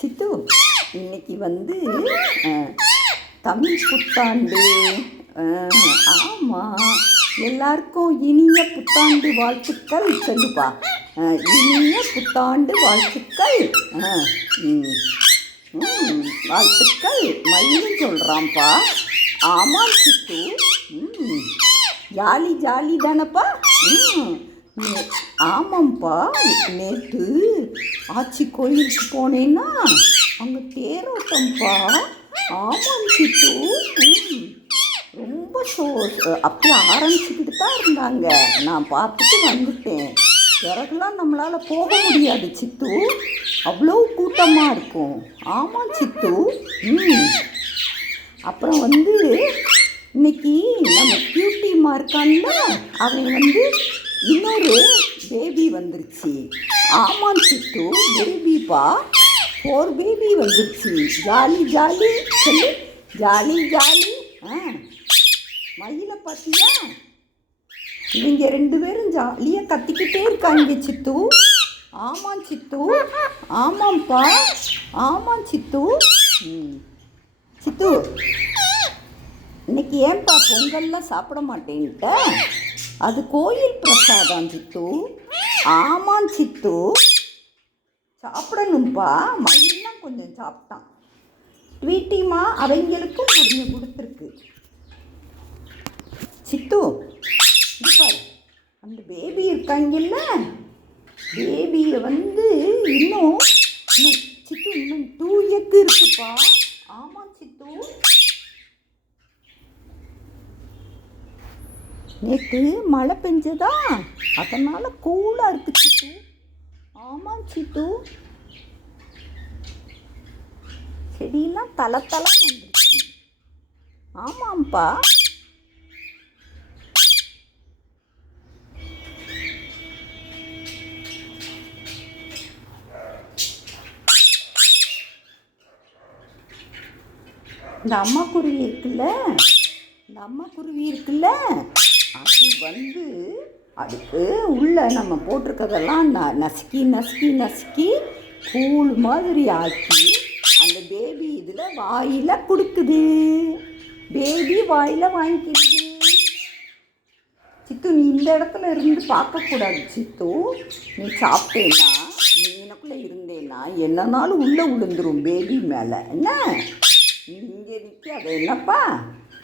சித்து, இன்னைக்கு வந்து தமிழ் புத்தாண்டு. ஆமாம், எல்லாருக்கும் இனிய புத்தாண்டு வாழ்த்துக்கள் சொல்லுப்பா. இனிய புத்தாண்டு வாழ்த்துக்கள். வாழ்த்துக்கள் மயிலும் சொல்கிறான்ப்பா. ஆமாம் சித்து, ஜாலி ஜாலி தானப்பா. ஆமாம்ப்பா, நேற்று ஆச்சி கோயிலுக்கு போனேன்னா அங்கே தேரோட்டம்ப்பா. ஆமாம் சித்து, ரொம்ப அப்படியே ஆரம்பிச்சுக்கிட்டு தான் இருந்தாங்க. நான் பார்த்துட்டு வந்துட்டேன். பிறகுலாம் நம்மளால் போக முடியாது சித்து, அவ்வளோ கூட்டமாக இருக்கும். ஆமாம் சித்து. அப்புறம் வந்து இன்னைக்கு நம்ம கியூட்டிமா இருக்கான்ல, அவன் வந்து இன்னொரு பேபி வந்துருச்சு. ஆமாம் சித்து, பேபிப்பா, 4 பேபி வந்துருச்சு. ஜாலி ஜாலி சொல்லி, ஜாலி ஜாலி. மயிலை பார்த்தியா? இவங்க 2 பேரும் ஜாலியாக கத்திக்கிட்டே இருக்காங்க சித்து. ஆமாம் சித்து, ஆமாம்ப்பா, ஆமாம் சித்து. சித்து, இன்னைக்கு ஏன்பா பொங்கல்லாம் சாப்பிட மாட்டேன்ட்ட? அது கோயில் பிரசாதம் சித்து. ஆமாம் சித்து, சாப்பிடணும்ப்பா. மயிலாம் கொஞ்சம் சாப்பிட்டான். ட்வீட்டிமா அவங்களுக்கும் கொஞ்சம் கொடுத்துருக்கு. சித்து, பாரு, அந்த பேபி இருக்காங்கல்ல, பேபியை வந்து இன்னும் சித்து இன்னும் 2 எக் இருக்குப்பா. ஆமாம் சித்து, நேற்று மழை பெஞ்சதா, அதனால் கூலாக இருக்கு சித்து. ஆமாம் சித்து, செடியெல்லாம் தலை வந்துருச்சு. ஆமாம்ப்பா. இந்த அம்மா குருவி இருக்குல்ல, அது வந்து அதுக்கு உள்ளே நம்ம போட்டிருக்கிறதெல்லாம் நசுக்கி கூழ் மாதிரி ஆக்கி அந்த பேபி இதில் வாயில் கொடுக்குது. பேபி வாயில் வாங்கிக்கிடுது. சித்து, நீ இந்த இடத்துல இருந்து பார்க்கக்கூடாது சித்து. நீ சாப்பிட்டேன்னா, நீ எனக்குள்ளே இருந்தேன்னா என்னன்னாலும் உள்ளே விழுந்துரும் பேபி மேலே. என்ன நீ இங்கே நிற்காத என்னப்பா,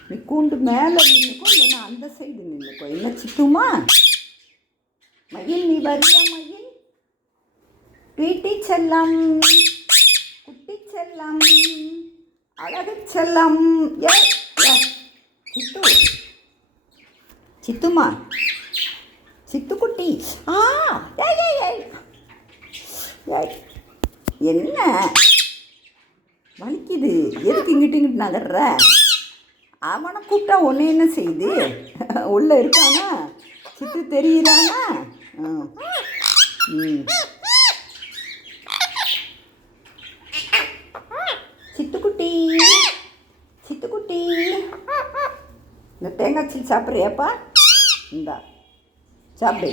நீ கூண்டு மேலே நின்றுக்கோ, இல்லைன்னா அந்த சைடு நின்றுக்கோ. என்ன சித்துமா? மயில், நீ வரியா மயில்? வீட்டி செல்லம், குட்டி செல்லம், அழகு செல்லம். சித்து, சித்துமா, சித்துக்குட்டி. என்ன வலிக்குது? எதுக்கு இங்கிட்டு நகர்ற? அவனை கூப்பிட்டா ஒன்று என்ன செய்யுது? உள்ளே இருக்கானா? சித்து தெரியுறானா? சித்துக்குட்டி, சித்துக்குட்டி, இந்த தேங்காய் சீல் சாப்பிட்றியாப்பா? இந்தா சாப்பிடு.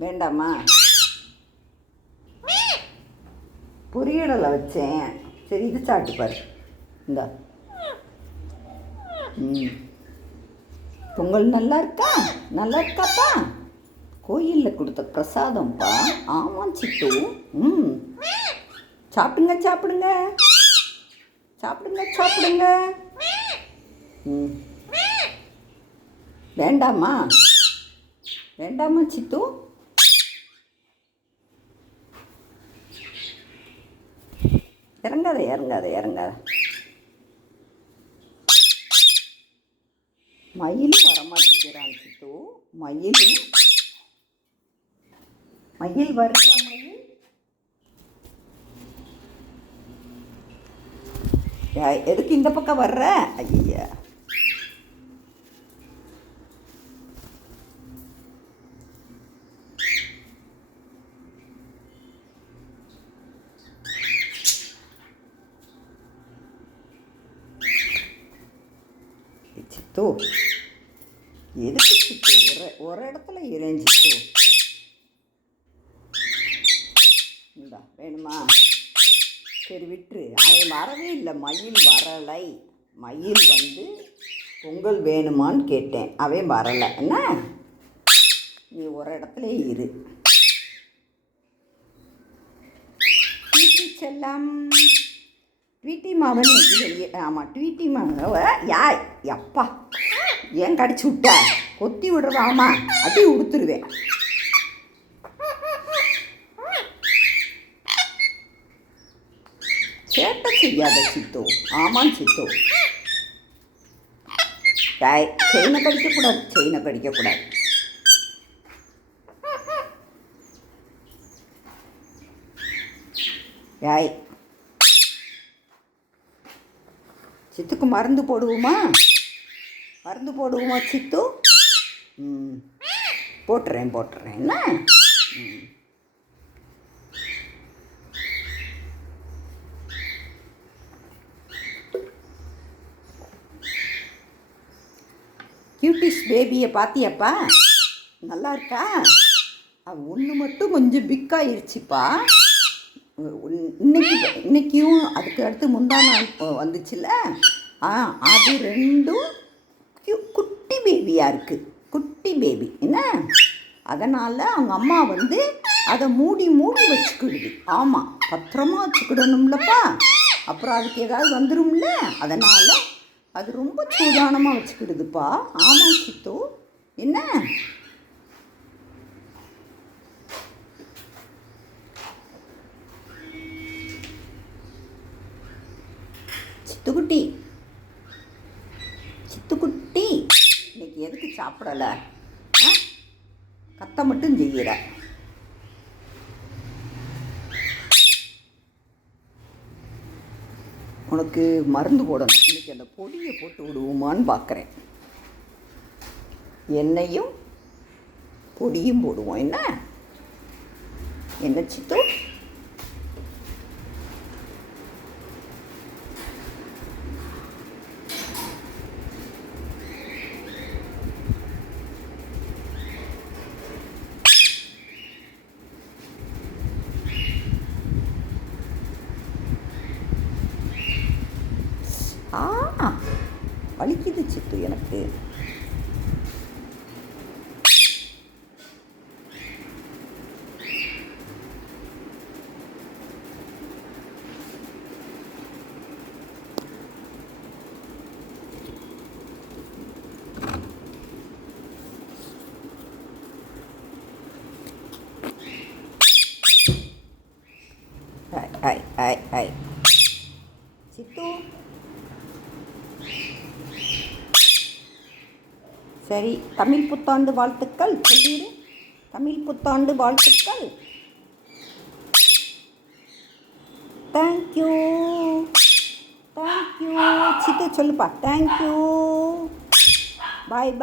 வேண்டாமா? பொரியடலை வச்சேன். சரி, இது சாப்பிட்டு பாரு. இந்தா. பொங்கல் நல்லா இருக்காப்பா. கோயிலில் கொடுத்த பிரசாதம்ப்பா. ஆமாம் சித்து. சாப்பிடுங்க. வேண்டாமா சித்து? இறங்காத. மயிலும் வரமாட்டேங்கிறான் சித்து. மயில் வர்றியா? மயில் எதுக்கு இந்த பக்கம் வர்ற? ஐயா, சித்து, எதுக்கு சித்து ஒரு இடத்துல இரேன் சித்து? இந்தா வேணுமா? சரி விட்டுரு. அவன் வரவே இல்லை. மயில் வரலை. மயில் வந்து பொங்கல் வேணுமான்னு கேட்டேன். அவன் வரலை. என்ன நீ ஒரு இடத்துல இரு. ட்வீட்டி செல்லம், ட்வீட்டி மாவன் வெளியே. ஆமாம், ட்வீட்டி மாவ யாய் அப்பா ஏன் கடிச்சு விட்ட? கொத்தி விடுறவாமா, அடி உடுத்துருவேன். சேட்டை செய்யாத சித்து. ஆமாம் சித்து. யாய் செயினை கடிக்கக்கூடாது, செயினை கடிக்கக்கூடாது. யாய் சித்துக்கு மருந்து போடுவோமா? மருந்து போடுவோமா சித்து? போட்டுறேன் என்ன. கியூட்டிஸ் பேபியை பார்த்தியாப்பா? நல்லா இருக்கா? அது ஒன்று மட்டும் கொஞ்சம் பிக்காயிருச்சுப்பா. இன்னைக்கும் அதுக்கு அடுத்து முந்தா நாள் வந்துச்சுல்ல, அது ரெண்டும் குட்டி பேபியாக இருக்குது. குட்டி பேபி என்ன, அதனால் அவங்க அம்மா வந்து அதை மூடி வச்சுக்கிடுது. ஆமாம், பத்திரமா வச்சுக்கிடணும்லப்பா, அப்புறம் அதுக்கு ஏதாவது வந்துடும்ல, அதனால் அது ரொம்ப சூதானமாக வச்சுக்கிடுதுப்பா. ஆமாம் சித்து. என்ன சித்துக்குட்டி, சித்துக்குட்டி இன்னைக்கு எதுக்கு சாப்பிடலை? கத்த மட்டும் செய்கிற. உனக்கு மருந்து போடணும். இன்னைக்கு அந்த பொடியை போட்டு விடுவோமான்னு பார்க்குறேன். எண்ணெயும் பொடியும் போடுவோம். என்ன சித்து? வலிக்குது சித்து எனக்கு. சித்து சரி, தமிழ் புத்தாண்டு வாழ்த்துக்கள் சொல்லிடு. தமிழ் புத்தாண்டு வாழ்த்துக்கள். தேங்க்யூ சித்து சொல்லுப்பா. தேங்க்யூ. பாய்.